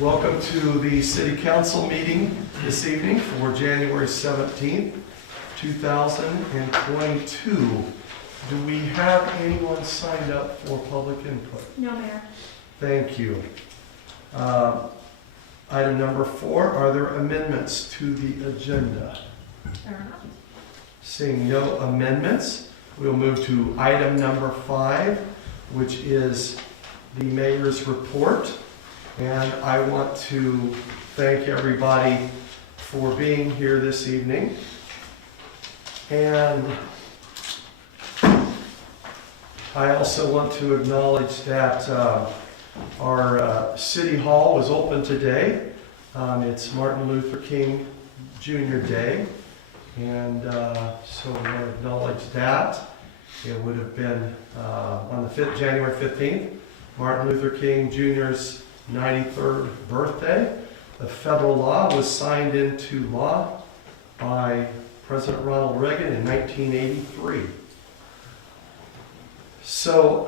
Welcome to the City Council meeting this evening for January 17th, 2022. Do we have anyone signed up for public input? No, Mayor. Thank you. Item number 4, are there amendments to the agenda? There are not. Seeing no amendments, we'll move to item number 5, which is the mayor's report. And I want to thank everybody for being here this evening. And I also want to acknowledge that our City Hall was open today. It's Martin Luther King Jr. Day. And so I want to acknowledge that. It would have been on the January 15th, Martin Luther King Jr.'s 93rd birthday. The federal law was signed into law by President Ronald Reagan in 1983. So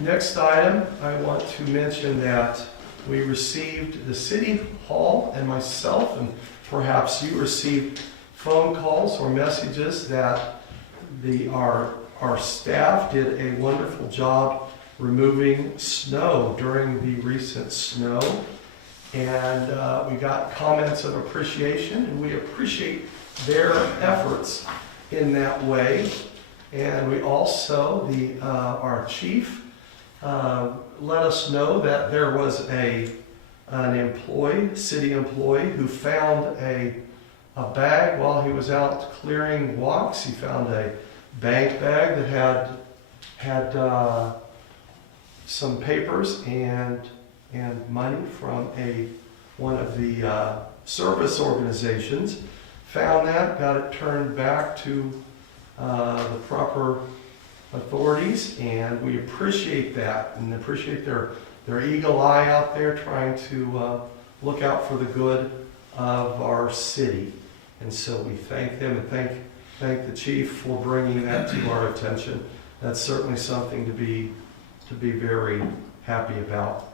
next item, I want to mention that we received, the City Hall and myself, and perhaps you received phone calls or messages that our staff did a wonderful job removing snow during the recent snow. And we got comments of appreciation, and we appreciate their efforts in that way. And we also, our chief let us know that there was an employee, city employee, who found a bag while he was out clearing walks. He found a bank bag that had some papers and money from one of the service organizations. Found that, got it turned back to the proper authorities, and we appreciate that and appreciate their eagle eye out there trying to look out for the good of our city. And so we thank them and thank the chief for bringing that to our attention. That's certainly something to be very happy about.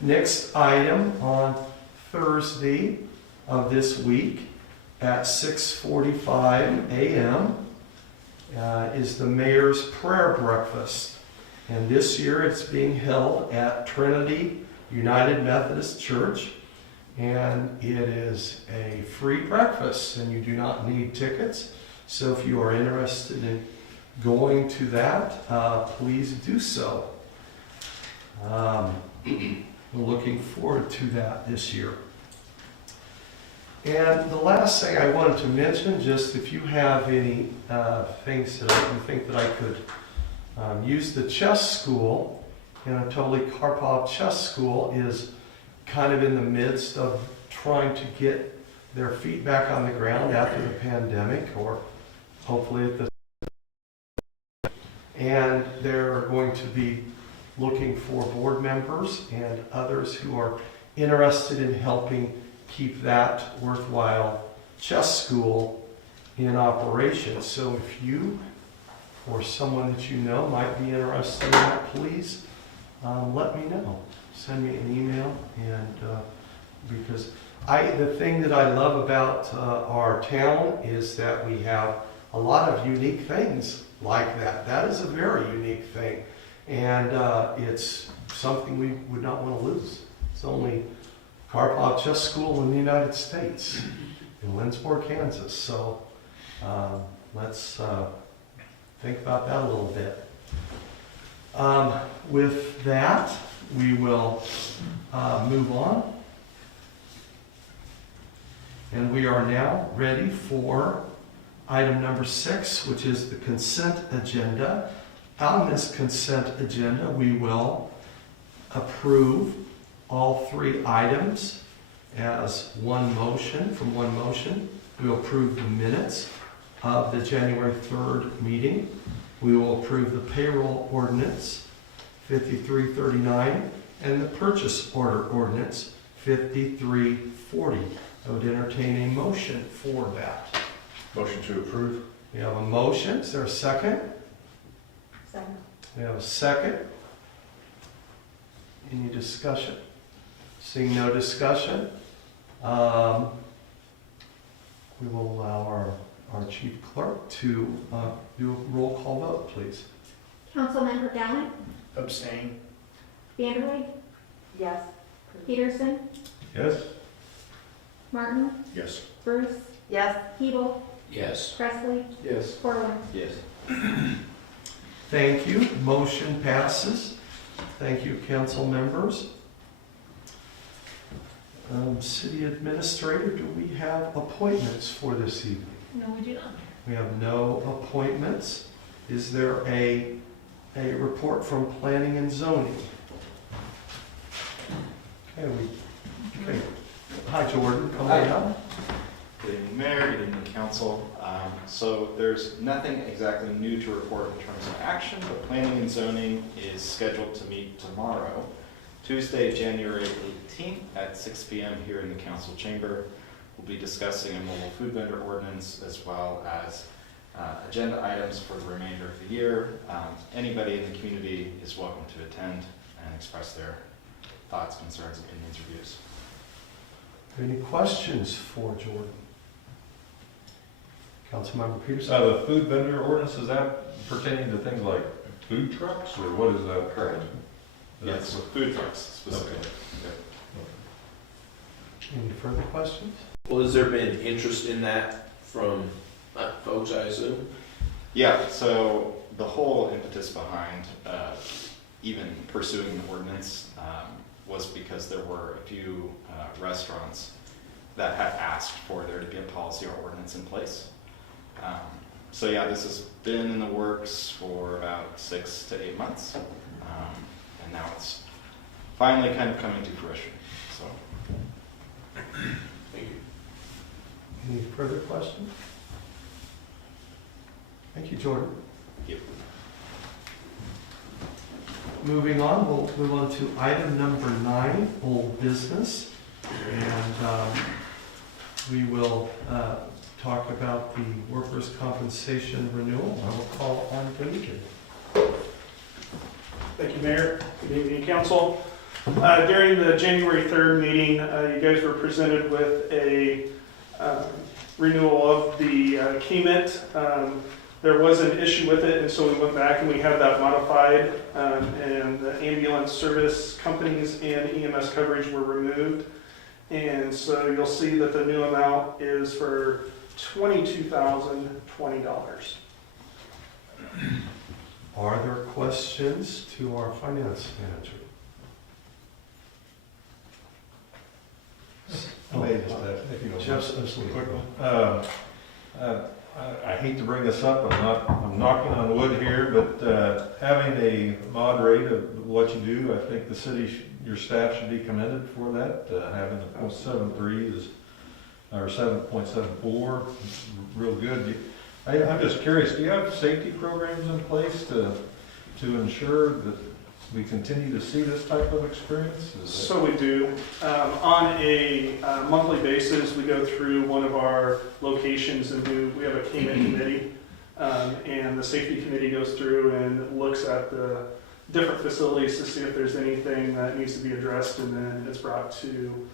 Next item on Thursday of this week at 6:45 a.m. Is the mayor's prayer breakfast. And this year it's being held at Trinity United Methodist Church. And it is a free breakfast, and you do not need tickets. So if you are interested in going to that, please do so. We're looking forward to that this year. And the last thing I wanted to mention, just if you have any things that you think that I could use, the chess school, Anatoly Karpov Chess School, is kind of in the midst of trying to get their feet back on the ground after the pandemic, or hopefully at the and they're going to be looking for board members and others who are interested in helping keep that worthwhile chess school in operation. So if you or someone that you know might be interested in that, please let me know. Send me an email, and because the thing that I love about our town is that we have a lot of unique things like that. That is a very unique thing, and it's something we would not want to lose. It's the only Karpov Chess School in the United States, in Lindsborg, Kansas. So let's think about that a little bit. With that, we will move on. And we are now ready for item number 6, which is the consent agenda. On this consent agenda, we will approve all 3 items as one motion. From one motion, we will approve the minutes of the January 3rd meeting. We will approve the payroll ordinance 5339 and the purchase order ordinance 5340. I would entertain a motion for that. Motion to approve. We have a motion. Is there a second? Second. We have a second. Any discussion? Seeing no discussion, we will allow our chief clerk to do a roll call vote, please. Councilmember Gallant, Abstain. Vanderway. Yes. Peterson, Yes. Martin, Yes. Bruce. Yes. Hebel, Yes. Presley, Yes. Corwin. Yes. Thank you. Motion passes. Thank you, council members. City Administrator, do we have appointments for this evening? No, we do not. We have no appointments. Is there a report from Planning and Zoning? Okay. Hi, Jordan. Come on up. Good evening, Mayor. Good evening, Council. So there's nothing exactly new to report in terms of action, but Planning and Zoning is scheduled to meet tomorrow, Tuesday, January 18th at 6 p.m. here in the Council Chamber. We'll be discussing a mobile food vendor ordinance as well as agenda items for the remainder of the year. Anybody in the community is welcome to attend and express their thoughts, concerns, opinions, or views. Any questions for Jordan? Councilmember Peterson? The food vendor ordinance, is that pertaining to things like food trucks, or what is that? Correct. That's Yes, food trucks specifically. Any further questions? Well, has there been interest in that from folks, I assume? Yeah, so the whole impetus behind even pursuing the ordinance was because there were a few restaurants that had asked for there to be a policy or ordinance in place. So yeah, this has been in the works for about 6 to 8 months, and now it's finally kind of coming to fruition. So, Thank you. Any further questions? Thank you, Jordan. yep. Moving on, we'll move on to item number 9, old business. And we will talk about the workers' compensation renewal. I will call on David. Thank you, Mayor. Good evening, Council. During the January 3rd meeting, you guys were presented with a renewal of the KMIT. There was an issue with it, and so we went back and we had that modified, and the ambulance service companies and EMS coverage were removed. And so you'll see that the new amount is for $22,020. Are there questions to our finance manager? Just a quick one. I hate to bring this up, I'm knocking on wood here, but having a mod rate of what you do, I think the city, your staff should be commended for that. Having a 0.73 is, or 7.74, real good. I'm just curious, do you have safety programs in place to ensure that we continue to see this type of experience? So we do. On a monthly basis, we go through one of our locations and we have a KMIT committee. And the safety committee goes through and looks at the different facilities to see if there's anything that needs to be addressed, and then it's brought to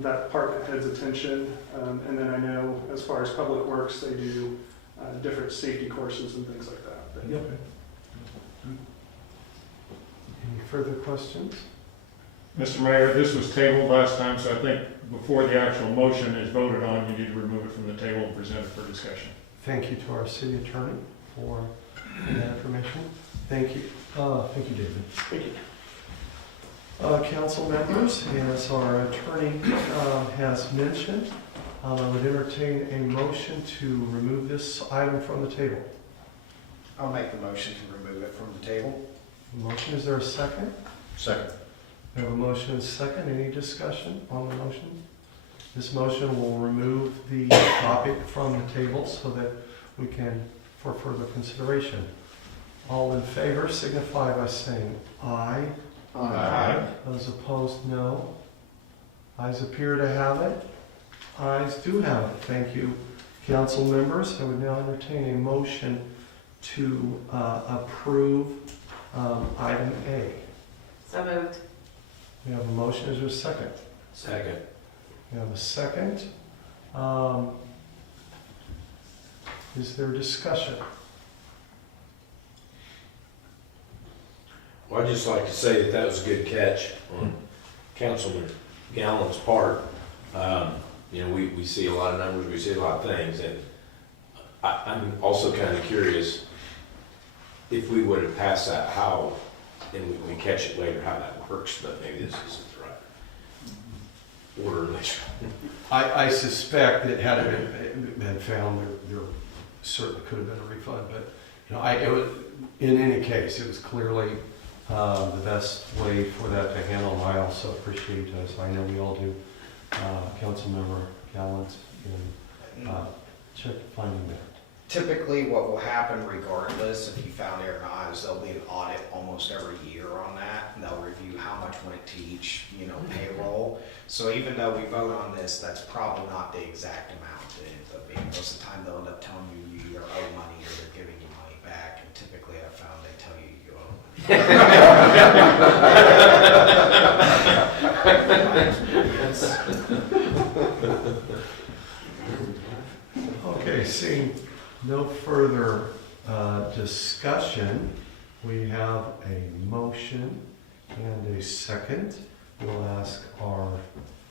that department head's attention. And then I know as far as public works, they do different safety courses and things like that. But, Okay. Any further questions? Mr. Mayor, this was tabled last time, so I think before the actual motion is voted on, you need to remove it from the table and present it for discussion. Thank you to our city attorney for that information. Thank you. Thank you, David. Thank you. Council members, as our attorney has mentioned, I would entertain a motion to remove this item from the table. I'll make the motion to remove it from the table. Motion, is there a second? Second. We have a motion and a second. Any discussion on the motion? This motion will remove the topic from the table so that we can, for further consideration. All in favor signify by saying aye. Aye. Those opposed, no. Ayes appear to have it. Ayes do have it. Thank you, council members. I would now entertain a motion to approve item A. So moved. We have a motion, is there a second? Second. We have a second. Is there discussion? Well, I'd just like to say that that was a good catch on Councilman Gallen's part. You know, we see a lot of numbers, we see a lot of things, and I'm also kind of curious if we would have passed that, how, and we catch it later, how that works, but maybe this isn't the right order. I suspect that had it been found, there certainly could have been a refund, but, you know, it was, in any case, it was clearly the best way for that to handle, and I also appreciate, as I know we all do, Councilmember Gallant in finding that. Typically, what will happen regardless, if you found it or not, is there'll be an audit almost every year on that, and they'll review how much went to each, payroll. So even though we vote on this, that's probably not the exact amount that it ends up being. Most of the time, they'll end up telling you you either owe money or they're giving you money back, and typically I've found they tell you you owe money. Okay, seeing no further discussion, we have a motion and a second. We'll ask our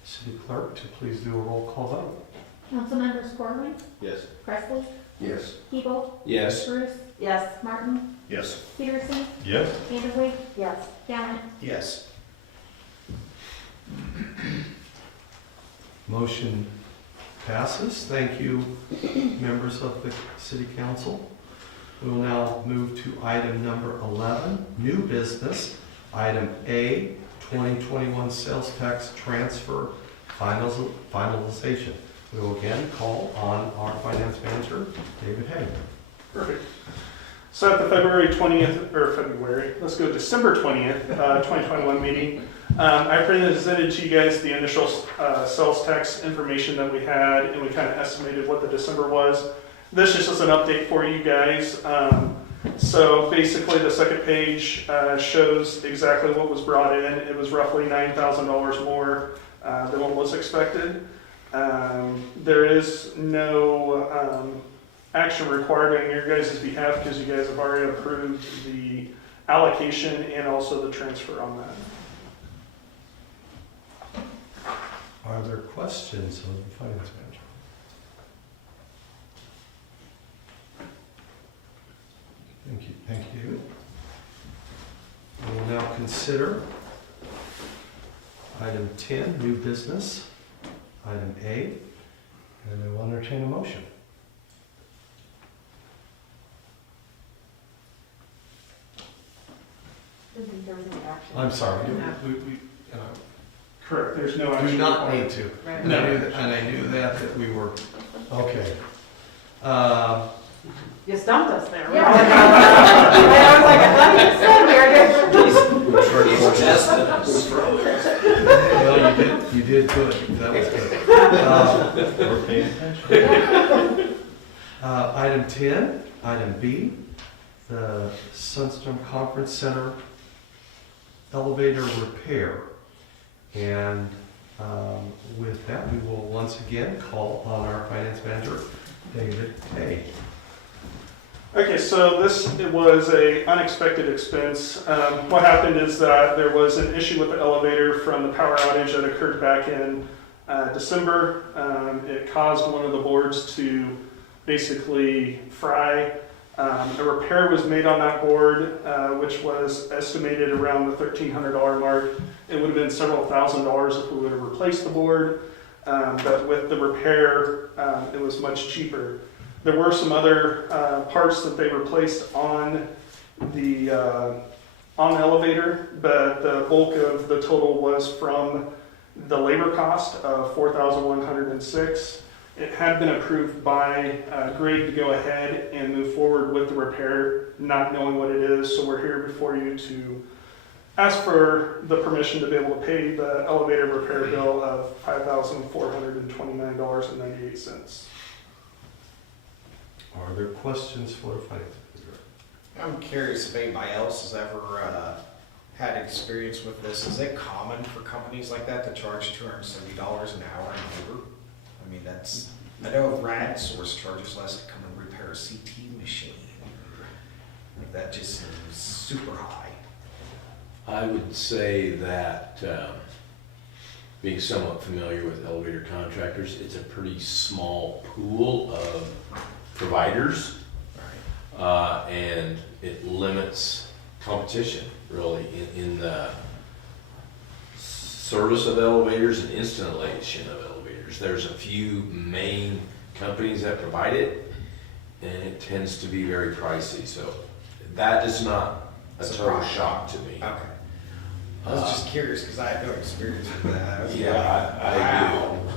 city clerk to please do a roll call vote. Councilmembers Corwin, Yes. Presley, Yes. Hebel, Yes. Bruce, Yes. Martin, Yes. Peterson, Yes. Vanderway, Yes. Gallant. Yes. Motion passes. Thank you, members of the City Council. We will now move to item number 11, new business. Item A, 2021 sales tax transfer finalization. We will again call on our finance manager, David Hay. Perfect. So at the December 20th, 2021 meeting, I presented to you guys the initial sales tax information that we had, and we kind of estimated what the December was. This is just an update for you guys. So basically the second page shows exactly what was brought in. It was roughly $9,000 more than what was expected. There is no action required on your guys' behalf because you guys have already approved the allocation and also the transfer on that. Are there questions of the finance manager? Thank you, David. We will now consider item 10, new business, item A, and I will entertain a motion. I'm sorry, we Correct, there's no do action not required. need to. Right. And I knew that we were, okay. You stumped us there. Yeah. I was like, I thought you said we were good. He's testing us. Well, you did good, that was good. We're paying attention. Item 10, item B, the Sunstone Conference Center elevator repair. And with that, we will once again call on our finance manager, David Hay. Okay, so this was a unexpected expense. What happened is that there was an issue with the elevator from the power outage that occurred back in December. It caused one of the boards to basically fry. A repair was made on that board, which was estimated around the $1,300 mark. It would have been several $1,000s if we would have replaced the board, but with the repair, it was much cheaper. There were some other parts that they replaced on the elevator, but the bulk of the total was from the labor cost of $4,106. It had been approved by Greg to go ahead and move forward with the repair, not knowing what it is. So we're here before you to ask for the permission to be able to pay the elevator repair bill of $5,429.98. Are there questions for the finance manager? I'm curious if anybody else has ever had experience with this, is it common for companies like that to charge $270 an hour and labor? I mean, that's, I know Rad Source charges less to come and repair a CT machine. Like, that just seems super high. I would say that, being somewhat familiar with elevator contractors, it's a pretty small pool of providers. And it limits competition, really, in the service of elevators and installation of elevators. There's a few main companies that provide it, and it tends to be very pricey. So that is not a total shock to me. Okay. I was just curious because I had no experience with that. I was Yeah, I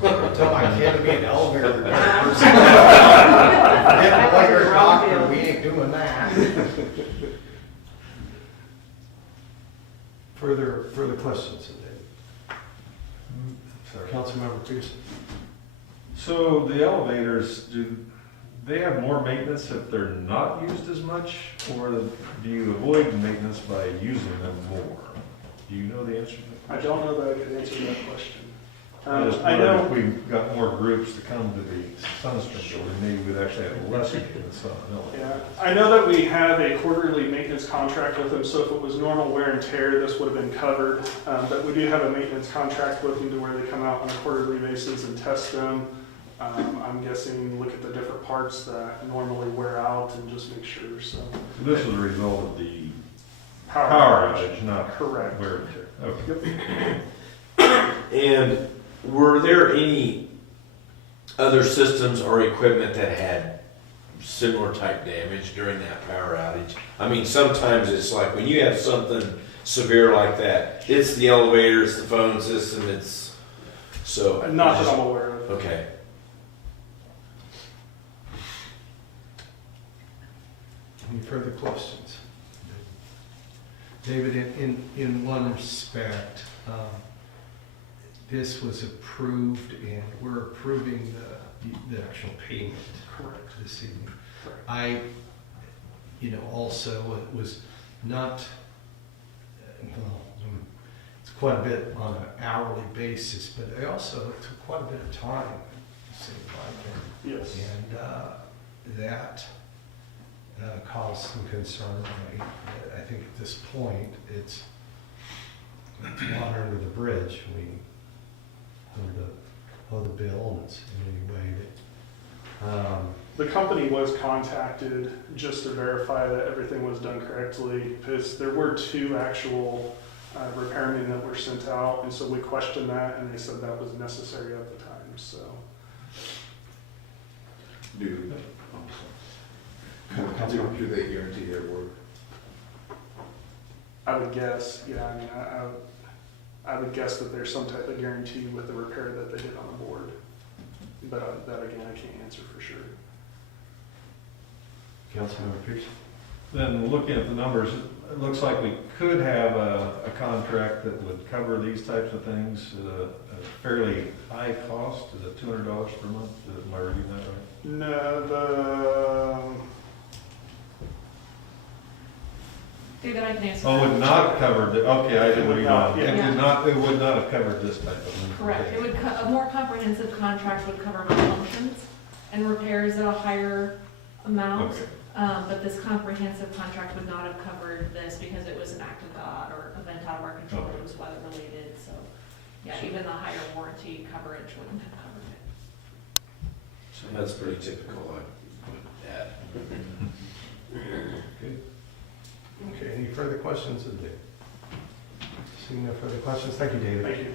wow. Tell my kid to be an elevator repair person. Forget a lawyer, doctor, we ain't doing that. Further questions today? Councilmember Pearson. So the elevators, do they have more maintenance if they're not used as much, or do you avoid maintenance by using them more? Do you know the answer to that? I don't know that I could answer that question. I just I wondered know, if we got more groups to come to the Sunstream building, maybe we'd actually have less maintenance on an elevator. yeah, I know that we have a quarterly maintenance contract with them, so if it was normal wear and tear, this would have been covered. But we do have a maintenance contract with them to where they come out on a quarterly basis and test them. I'm guessing, look at the different parts that normally wear out and just make sure, so. So this is a result of the power outage, not Correct. wear and tear. Okay. And were there any other systems or equipment that had similar type damage during that power outage? I mean, sometimes it's like when you have something severe like that, it's the elevator, it's the phone system, it's so. Not that I'm aware of. Okay. Any further questions? David, in one respect, this was approved and we're approving the actual payment. Correct. This evening. Correct. Also, it was not, it's quite a bit on an hourly basis, but it also took quite a bit of time, it seemed like. Yes. And that caused some concern. I think at this point, it's water under the bridge. We owe the bill, and it's in any way that. The company was contacted just to verify that everything was done correctly, because there were 2 actual repairmen that were sent out, and so we questioned that, and they said that was necessary at the time, so. Do they guarantee their work? I would guess, yeah, I mean, I would guess that there's some type of guarantee with the repair that they did on the board. But that again, I can't answer for sure. Councilmember Pierce? Then looking at the numbers, it looks like we could have a contract that would cover these types of things at a fairly high cost. Is it $200 per month? Am I reading that right? No, David, I can answer Oh, it that. would not cover the, okay, I didn't read that. Yeah. It would not have covered this type of. Correct. It would, a more comprehensive contract would cover malfunctions and repairs at a higher amount. Okay. But this comprehensive contract would not have covered this because it was an act of God or event out of our control. Okay. It was weather related, so, yeah, even the higher warranty coverage wouldn't have covered it. So that's pretty typical, I would add. Okay, any further questions of David? Seeing no further questions, thank you, David. thank you.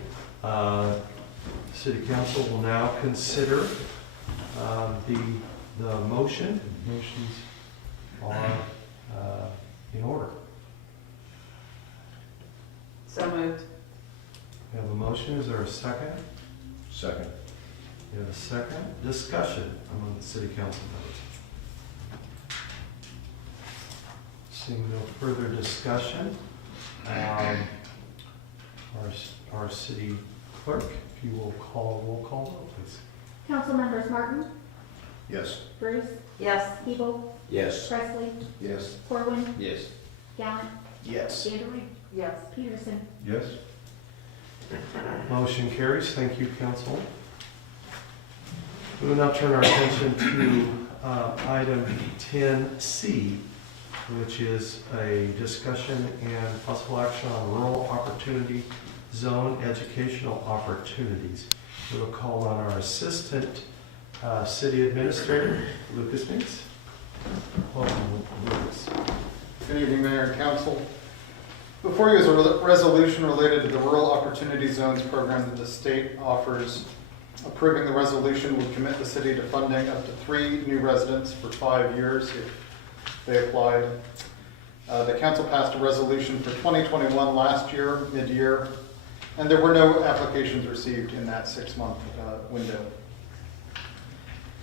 City Council will now consider the motion. Motions are in order. So moved. We have a motion, is there a second? Second. We have a second. Discussion among the City Council members. Seeing no further discussion, our city clerk, if you will call a roll call vote, please. Council members Martin, Yes. Bruce, Yes. Hebel, Yes. Presley, Yes. Corwin, Yes. Gallant, Yes. Vanderway. Yes. Peterson. Yes? Motion carries. Thank you, council. We will now turn our attention to item 10C, which is a discussion and possible action on rural opportunity zone educational opportunities. We will call on our assistant city administrator, Lucas Meeks. Welcome, Lucas. Good evening, Mayor and Council. Before you is a resolution related to the Rural Opportunity Zones program that the state offers. Approving the resolution would commit the city to funding up to 3 new residents for 5 years if they applied. The council passed a resolution for 2021 last year, mid-year, and there were no applications received in that 6-month window.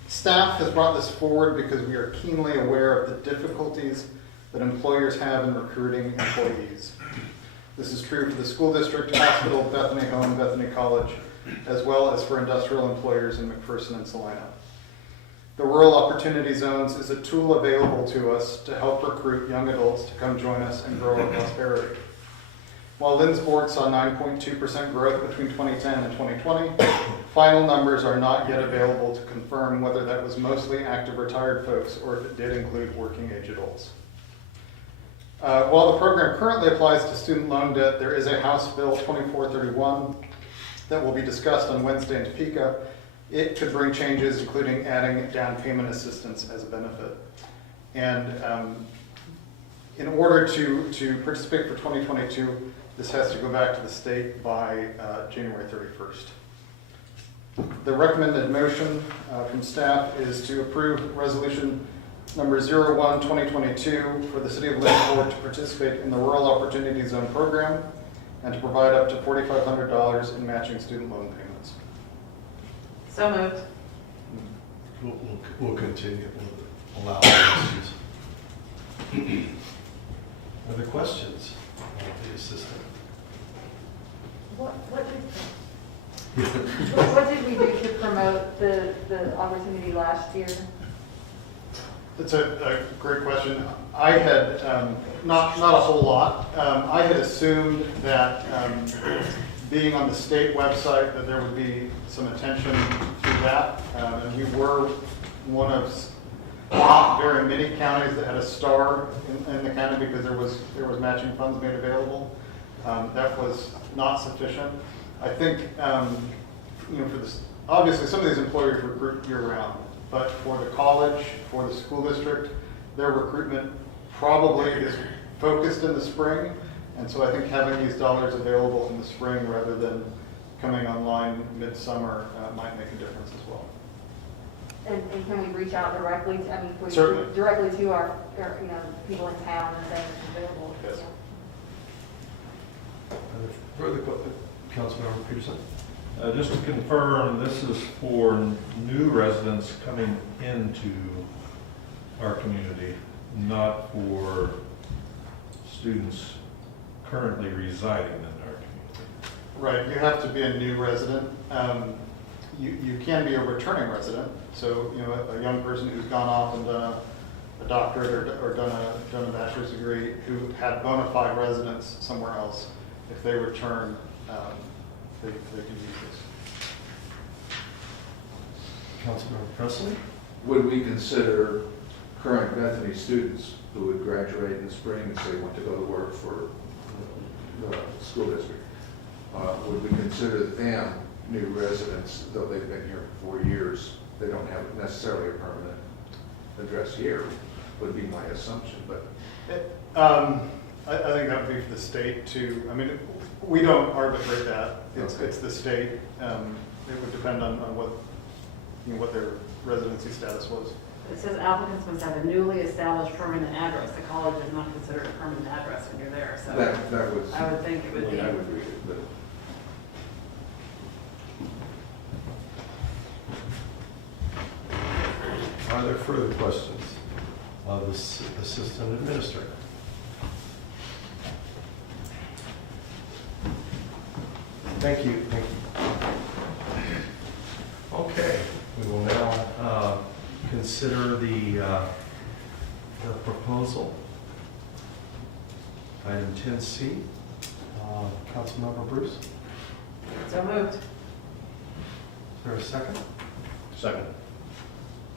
Staff has brought this forward because we are keenly aware of the difficulties that employers have in recruiting employees. This is true for the school district, hospital, Bethany Home, Bethany College, as well as for industrial employers in McPherson and Salina. The Rural Opportunity Zones is a tool available to us to help recruit young adults to come join us and grow our prosperity. While Lindsborg saw 9.2% growth between 2010 and 2020, final numbers are not yet available to confirm whether that was mostly active retired folks or if it did include working age adults. While the program currently applies to student loan debt, there is a House Bill 2431 that will be discussed on Wednesday in Topeka. It could bring changes, including adding down payment assistance as a benefit. And in order to participate for 2022, this has to go back to the state by January 31st. The recommended motion from staff is to approve resolution number 01-2022 for the city of Lindsborg to participate in the Rural Opportunity Zone program and to provide up to $4,500 in matching student loan payments. So moved. We'll continue. We'll allow questions. Other questions of the assistant? What did we do to promote the opportunity last year? That's a great question. I had, not a whole lot. I had assumed that being on the state website that there would be some attention to that. And we were one of not very many counties that had a star in the county because there was matching funds made available. That was not sufficient. I think, for this, obviously some of these employers recruit year-round. But for the college, for the school district, their recruitment probably is focused in the spring. And so I think having these dollars available in the spring rather than coming online midsummer might make a difference as well. And can we reach out directly, Certainly. directly to our people in town and things available? Yes. Further questions? Councilmember Peterson? Just to confirm, this is for new residents coming into our community, not for students currently residing in our community. Right, you have to be a new resident. You can be a returning resident. So, a young person who's gone off and done a doctorate or done a bachelor's degree who had bona fide residence somewhere else, if they return, they can use this. Councilmember Presley? Would we consider current Bethany students who would graduate in the spring and say want to go to work for the school district? Would we consider them new residents, though they've been here for 4 years? They don't have necessarily a permanent address here, would be my assumption, but. I think that would be for the state to, we don't arbitrate that. It's the state. It would depend on what their residency status was. It says applicants must have a newly established permanent address. The college is not considered a permanent address when you're there, so That was. I would think it would be. I would read it, but. Are there further questions of the assistant administrator? Thank you. Okay, we will now consider the proposal. Item 10C. Councilmember Bruce, is So moved. there a second? Second.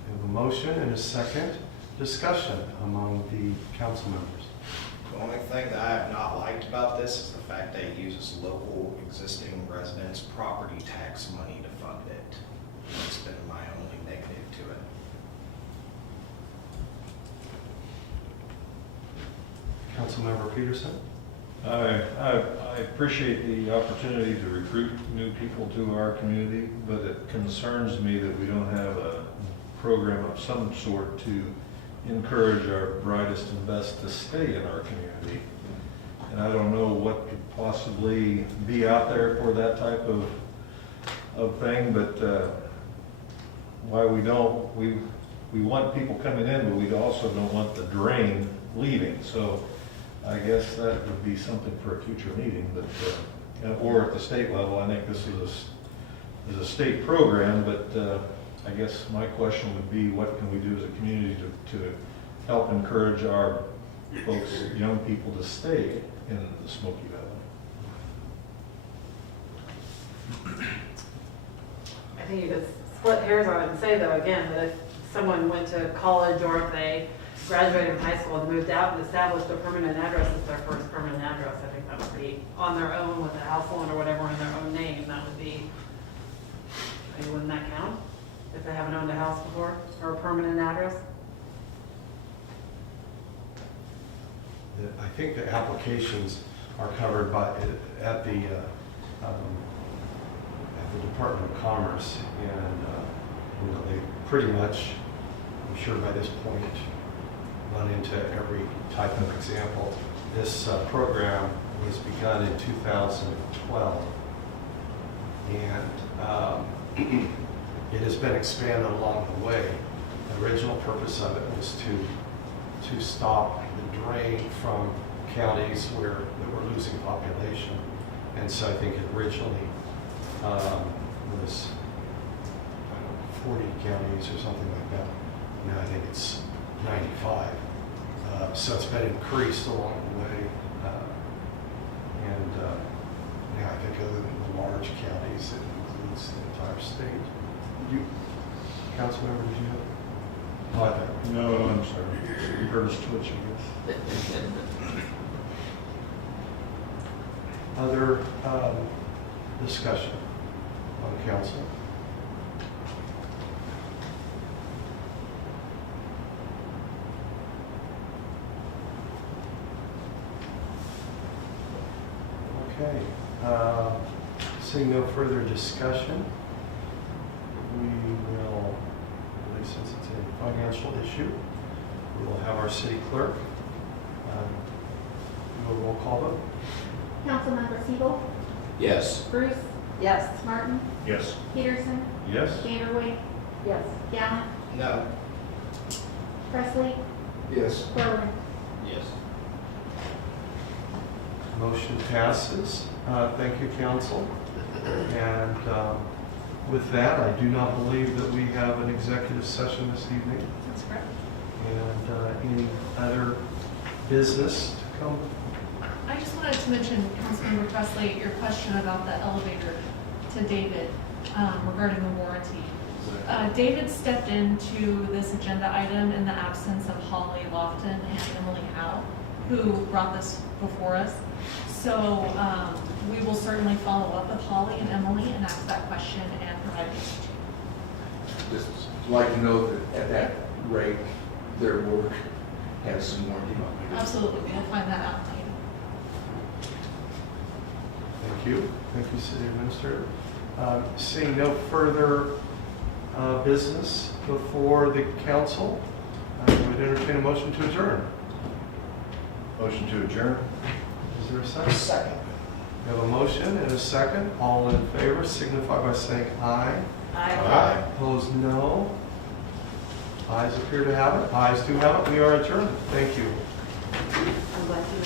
We have a motion and a second. Discussion among the council members. The only thing that I have not liked about this is the fact that it uses local existing residents' property tax money to fund it. That's been my only negative to it. Councilmember Peterson? I appreciate the opportunity to recruit new people to our community, but it concerns me that we don't have a program of some sort to encourage our brightest and best to stay in our community. And I don't know what could possibly be out there for that type of thing, but why we don't, we want people coming in, but we also don't want the drain leaving. So I guess that would be something for a future meeting, but, or at the state level. I think this is a state program, but I guess my question would be, what can we do as a community to help encourage our folks, young people, to stay in the Smoky Valley? I think you could split hairs on it and say though, again, that if someone went to college or if they graduated from high school and moved out and established a permanent address as their first permanent address, I think that would be on their own with a house loan or whatever in their own name. That would be, I mean, wouldn't that count? If they haven't owned a house before or a permanent address? I think the applications are covered by, at the Department of Commerce, and they pretty much, I'm sure by this point, run into every type of example. This program was begun in 2012, and it has been expanded along the way. The original purpose of it was to stop the drain from counties where they were losing population. And so I think it originally was 40 counties or something like that. Now I think it's 95. So it's been increased along the way. Now I think other than the large counties, it includes the entire state. Councilmember, did you have? Oh, I think. No, I'm sorry. You heard us twitch, I guess. Other discussion on council? Okay. Seeing no further discussion, we will, at least since it's a financial issue, we will have our city clerk do a roll call vote. Councilmember Siebel, Yes. Bruce, Yes. Martin, Yes. Peterson, Yes? Vanderway, Yes. Gallant, No. Presley, Yes. Corwin. Yes. Motion passes. Thank you, council. And with that, I do not believe that we have an executive session this evening. That's correct. And any other business to come? I just wanted to mention, Councilmember Presley, your question about the elevator to David regarding the warranty. David stepped into this agenda item in the absence of Holly Lofton and Emily Howe, who brought this before us. So we will certainly follow up with Holly and Emily and ask that question and provide the Just like to know that at that rate, their work has some warranty on it. Absolutely, we'll find that out later. Thank you. Thank you, City Administrator. Seeing no further business before the council, I would entertain a motion to adjourn. Motion to adjourn? Is there a second? Second. We have a motion and a second. All in favor signify by saying aye. Aye. Opposed, no. Ayes appear to have it. Ayes do have it. We are adjourned. Thank you. I'm glad you were